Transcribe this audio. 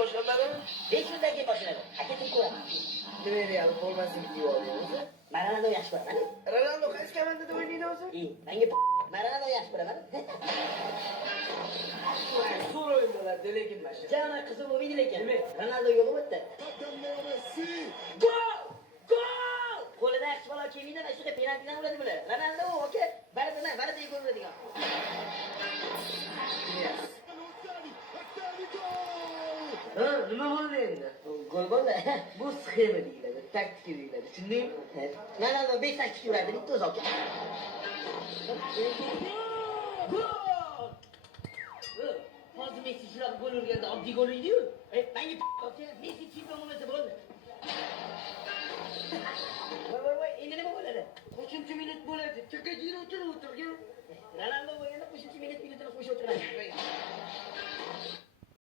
boshlanmadimi? 5 yildan keyin boshlanadi. Haketing ko'raman. Nima Real bo'lmasligini deyib oldingiz? Ronaldo yaxshi ko'raman. Ronaldo qaysi komandada o'ynaydi o'zi? Menga Ronaldo yaxshi ko'raman. Zo'r o'yin bo'ladi, lekin mana shu. Jana qiziq bo'lmaydi lekin. Ronaldo yo'q o'tdi. Gol! Gol! Qo'lida yaxshi bola kelmaydi, mana shunaqa penaltidan uradi bular. Ronaldo oka, baribir gol uradigan. Nima bo'ldi endi? Gol bo'ldi. Bu sxema deyiladi, taktika deyiladi. Tushundingmi? Ronaldo 5 taktik uradi, bitta o'zi oka. Gol! Hozir Messi shunaqa gol urganda oddiy gol edi-yu. Menga oka, Messi chempion bo'lmasa bo'ldi. Voy, endi nima bo'ladi? Qo'shimcha minut bo'ladi. Chakajini o'tirgan. Ronaldo bo'lganda qo'shimcha minutini qo'shib o'tiradi.